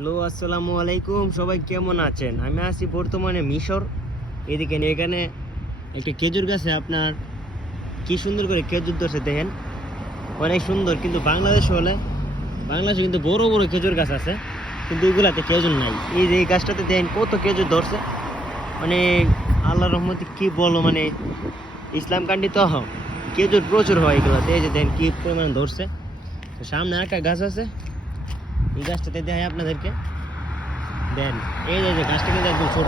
Hello, আসসালামু আলাইকুম। সবাই কেমন আছেন? আমি আছি বর্তমানে মিশর। এদিকে এখানে একটা খেজুর গাছে আপনার কি সুন্দর করে খেজুর ধরছে দেখেন, অনেক সুন্দর। কিন্তু বাংলাদেশে কিন্তু বড় বড় খেজুর গাছ আছে, কিন্তু ওইগুলাতে খেজুর নাই। এই যে এই গাছটাতে দেখেন কত খেজুর ধরছে, মানে আল্লাহর রহমতে কি বলো, মানে ইসলাম কান্ডি তো খেজুর প্রচুর হয় এগুলাতে। এই যে দেখেন কি পরিমাণ ধরছে। তো সামনে একটা গাছ আছে, এই গাছটাতে দেখাই আপনাদেরকে। দেন এই যে গাছটা কিন্তু একদম ছোট,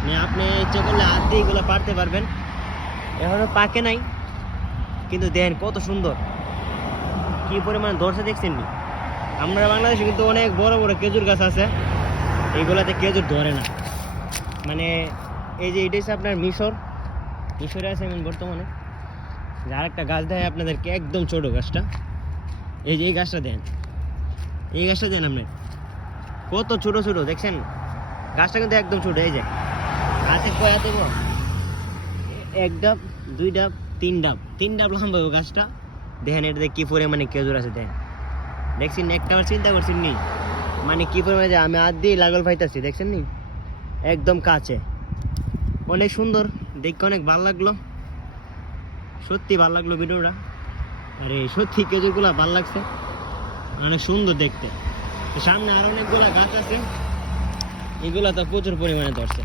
মানে আপনি ইচ্ছে করলে হাত দিয়ে এগুলো পারতে পারবেন। এখনো পাকে নাই, কিন্তু দেখেন কত সুন্দর, কি পরিমাণ ধরছে দেখছেন নি? আমরা বাংলাদেশে কিন্তু অনেক বড় বড় খেজুর গাছ আছে, এইগুলাতে খেজুর ধরে না। মানে এই যে এটা হচ্ছে আপনার মিশরে আছে এখন বর্তমানে। আর একটা গাছ দেখায় আপনাদেরকে, একদম ছোট গাছটা। এই যে এই গাছটা দেন, এই গাছটা দেন আপনার কত ছোট ছোট দেখছেন। গাছটা কিন্তু একদম ছোট। এই যে হাতে কয়াতে এক ডাব, দুই ডাব, তিন ডাব লম্বা গাছটা। দেখেন এটাতে কি পরিমাণে খেজুর আছে দেখেন, দেখছেন? একটা বার চিন্তা করছেন নি মানে কি পরিমাণে, যে আমি হাত দিয়ে লাগল পাইতেছি, দেখছেন নি? একদম কাছে, অনেক সুন্দর দেখতে, অনেক ভালো লাগলো, সত্যি ভালো লাগলো ভিডিওটা। আরে সত্যি খেজুরগুলা ভালো লাগছে, অনেক সুন্দর দেখতে। সামনে আর অনেকগুলা গাছ আছে, এগুলা তো প্রচুর পরিমাণে ধরছে।